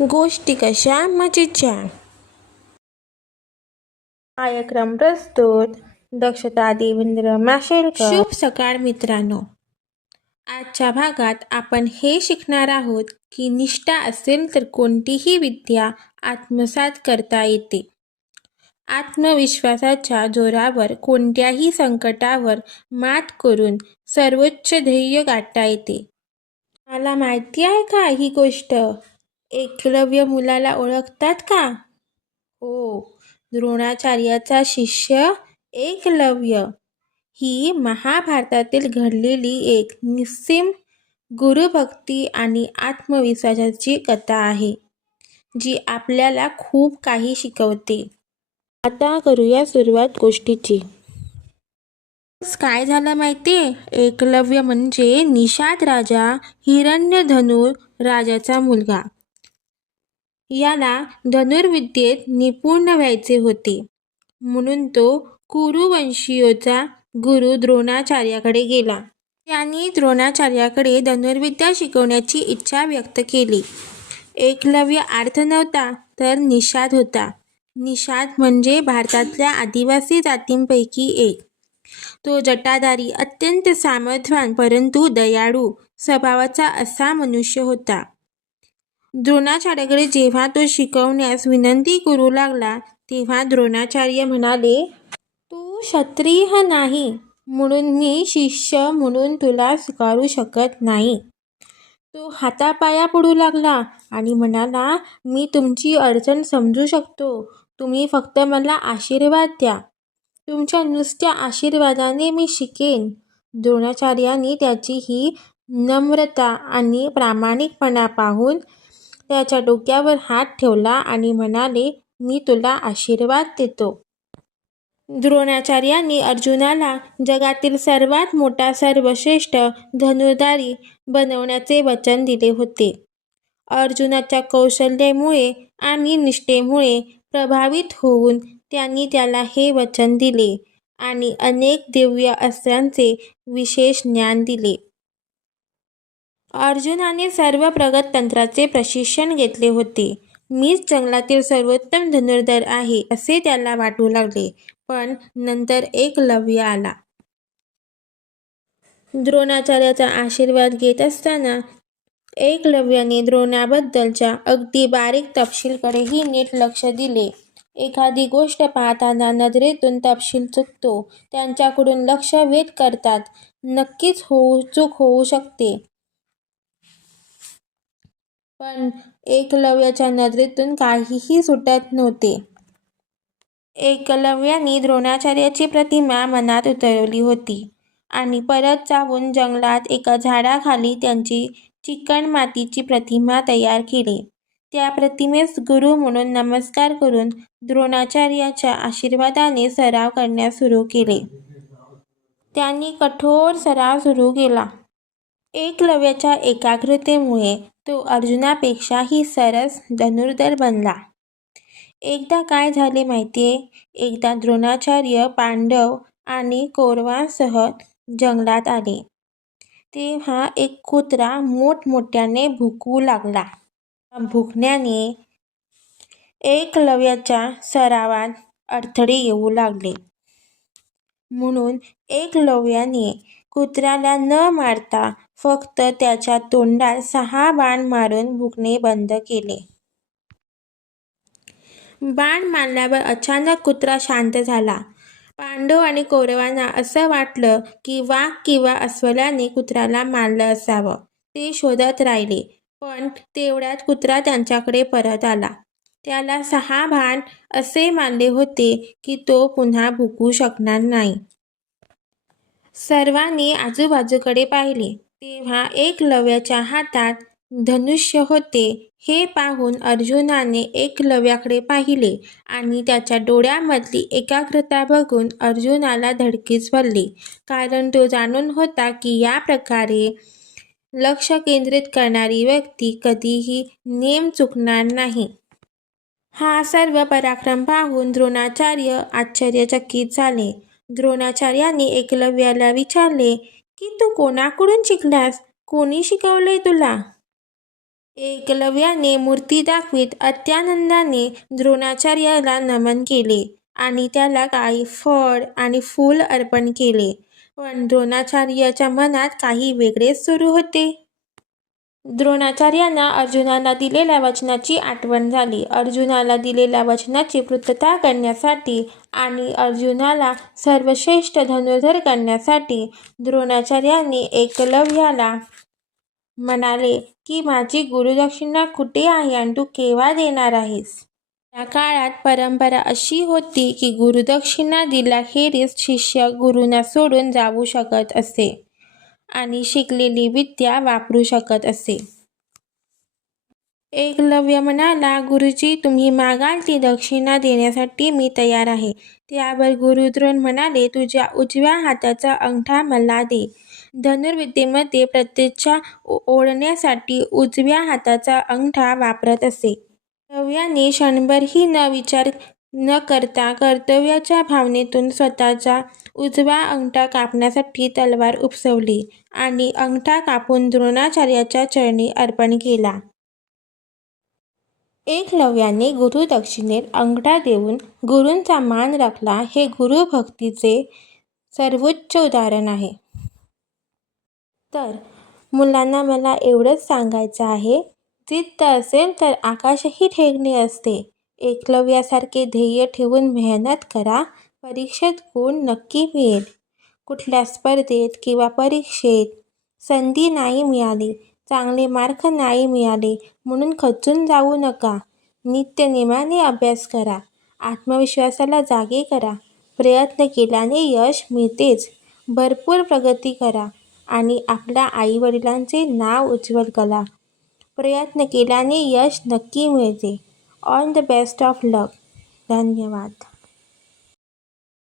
गोष्टी कशा मजेच्या. कार्यक्रम प्रस्तुत दक्षता देवेंद्र माशेलकर. शुभ सकाळ मित्रांनो. आजच्या भागात आपण हे शिकणार आहोत की निष्ठा असेल तर कोणतीही विद्या आत्मसात करता येते. आत्मविश्वासाच्या जोरावर कोणत्याही संकटावर मात करून सर्वोच्च ध्येय गाठता येते. मला माहिती आहे का ही गोष्ट? एकलव्य मुलाला ओळखतात का? हो, द्रोणाचार्याचा शिष्य एकलव्य ही महाभारतातील घडलेली एक निस्सीम गुरुभक्ती आणि आत्मविश्वासाची कथा आहे, जी आपल्याला खूप काही शिकवते. आता करूया सुरुवात गोष्टीची. काय झालं माहितीये? एकलव्य म्हणजे निषाद राजा हिरण्यधनू राजाचा मुलगा. याला धनुर्विद्येत निपुण व्हायचे होते, म्हणून तो कुरुवंशीयोचा गुरु द्रोणाचार्याकडे गेला. त्यांनी द्रोणाचार्याकडे धनुर्विद्या शिकवण्याची इच्छा व्यक्त केली. एकलव्य अर्थ नव्हता तर निषाद होता. निषाद म्हणजे भारतातल्या आदिवासी जातींपैकी एक. तो जटाधारी, अत्यंत सामर्थ्यवान परंतु दयाळू स्वभावाचा असा मनुष्य होता. द्रोणाचार्याकडे जेव्हा तो शिकवण्यास विनंती करू लागला तेव्हा द्रोणाचार्य म्हणाले, तू क्षत्रिय नाही म्हणून मी शिष्य म्हणून तुला स्वीकारू शकत नाही. तो हातापाया पडू लागला आणि म्हणाला, मी तुमची अडचण समजू शकतो. तुम्ही फक्त मला आशीर्वाद द्या. तुमच्या नुसत्या आशीर्वादाने मी शिकेन. द्रोणाचार्यांनी त्याची ही नम्रता आणि प्रामाणिकपणा पाहून त्याच्या डोक्यावर हात ठेवला आणि म्हणाले, मी तुला आशीर्वाद देतो. द्रोणाचार्यांनी अर्जुनाला जगातील सर्वात मोठा सर्वश्रेष्ठ धनुर्धारी बनवण्याचे वचन दिले होते. अर्जुनाच्या कौशल्यामुळे आणि निष्ठेमुळे प्रभावित होऊन त्यांनी त्याला हे वचन दिले आणि अनेक दिव्य अस्त्रांचे विशेष ज्ञान दिले. अर्जुनाने सर्व प्रगत तंत्राचे प्रशिक्षण घेतले होते. मीच जंगलातील सर्वोत्तम धनुर्धर आहे असे त्याला वाटू लागले. पण नंतर एकलव्य आला. द्रोणाचार्याचा आशीर्वाद घेत असताना एकलव्याने द्रोणाबद्दलच्या अगदी बारीक तपशीलकडेही नीट लक्ष दिले. एखादी गोष्ट पाहताना नजरेतून तपशील चुकतो. त्यांच्याकडून लक्ष भेद करतात. नक्कीच चूक होऊ शकते, पण एकलव्याच्या नजरेतून काहीही सुटत नव्हते. एकलव्याने द्रोणाचार्याची प्रतिमा मनात उतरवली होती आणि परत जाऊन जंगलात एका झाडाखाली त्यांची चिकणमातीची प्रतिमा तयार केली. त्या प्रतिमेस गुरु म्हणून नमस्कार करून द्रोणाचार्याच्या आशीर्वादाने सराव करण्यास सुरू केले. त्यांनी कठोर सराव सुरू केला. एकलव्याच्या एकाग्रतेमुळे तो अर्जुनापेक्षाही सरस धनुर्धर बनला. एकदा काय झाले माहितीये? एकदा द्रोणाचार्य पांडव आणि कौरवांसह जंगलात आले तेव्हा एक कुत्रा मोठमोठ्याने भुंकू लागला. भुंकण्याने एकलव्याच्या सरावात अडथळे येऊ लागले. म्हणून एकलव्याने कुत्र्याला न मारता फक्त त्याच्या तोंडात 6 बाण मारून भुंकणे बंद केले. बाण मारल्यावर अचानक कुत्रा शांत झाला. पांडव आणि कौरवांना असं वाटलं की वाघ किंवा अस्वलाने कुत्र्याला मारलं असावं. ते शोधत राहिले, पण तेवढ्यात कुत्रा त्यांच्याकडे परत आला. त्याला 6 बाण असे मारले होते की तो पुन्हा भुंकू शकणार नाही. सर्वांनी आजूबाजूकडे पाहिले तेव्हा एकलव्याच्या हातात धनुष्य होते. हे पाहून अर्जुनाने एकलव्याकडे पाहिले आणि त्याच्या डोळ्यामधली एकाग्रता बघून अर्जुनाला धडकीच भरली. कारण तो जाणून होता की या प्रकारे लक्ष केंद्रित करणारी व्यक्ती कधीही नेम चुकणार नाही. हा सर्व पराक्रम पाहून द्रोणाचार्य आश्चर्यचकित झाले. द्रोणाचार्यांनी एकलव्याला विचारले की तू कोणाकडून शिकलास? कोणी शिकवलंय तुला? एकलव्याने मूर्ती दाखवीत अत्यानंदाने द्रोणाचार्याला नमन केले आणि त्याला काही फळ आणि फूल अर्पण केले. पण द्रोणाचार्याच्या मनात काही वेगळेच सुरू होते. द्रोणाचार्यांना अर्जुनाला दिलेल्या वचनाची आठवण झाली. अर्जुनाला दिलेल्या वचनाची पूर्तता करण्यासाठी आणि अर्जुनाला सर्वश्रेष्ठ धनुर्धर करण्यासाठी द्रोणाचार्यांनी एकलव्याला म्हणाले की माझी गुरुदक्षिणा कुठे आहे आणि तू केव्हा देणार आहेस? त्या काळात परंपरा अशी होती की गुरुदक्षिणा दिल्याखेरीज शिष्य गुरूंना सोडून जाऊ शकत असे आणि शिकलेली विद्या वापरू शकत असे. एकलव्य म्हणाला, गुरुजी तुम्ही मागाल ती दक्षिणा देण्यासाठी मी तयार आहे. त्यावर गुरु द्रोण म्हणाले, तुझ्या उजव्या हाताचा अंगठा मला दे. धनुर्विद्येमध्ये प्रत्येच्या ओढण्यासाठी उजव्या हाताचा अंगठा वापरत असे. एकलव्याने क्षणभरही विचार न करता कर्तव्याच्या भावनेतून स्वतःचा उजवा अंगठा कापण्यासाठी तलवार उपसवली आणि अंगठा कापून द्रोणाचार्याच्या चरणी अर्पण केला. एकलव्याने गुरुदक्षिणेत अंगठा देऊन गुरूंचा मान राखला हे गुरुभक्तीचे सर्वोच्च उदाहरण आहे. तर मुलांना मला एवढंच सांगायचं आहे, जिद्द असेल तर आकाशही ठेंगणे असते. एकलव्यासारखे ध्येय ठेवून मेहनत करा, परीक्षेत गुण नक्की मिळेल. कुठल्या स्पर्धेत किंवा परीक्षेत संधी नाही मिळाली, चांगले मार्क नाही मिळाले म्हणून खचून जाऊ नका. नित्यनेमाने अभ्यास करा, आत्मविश्वासाला जागे करा. प्रयत्न केल्याने यश मिळतेच. भरपूर प्रगती करा आणि आपल्या आईवडिलांचे नाव उज्ज्वल करा. प्रयत्न केल्याने यश नक्की मिळते. ऑल द बेस्ट ऑफ लक. धन्यवाद.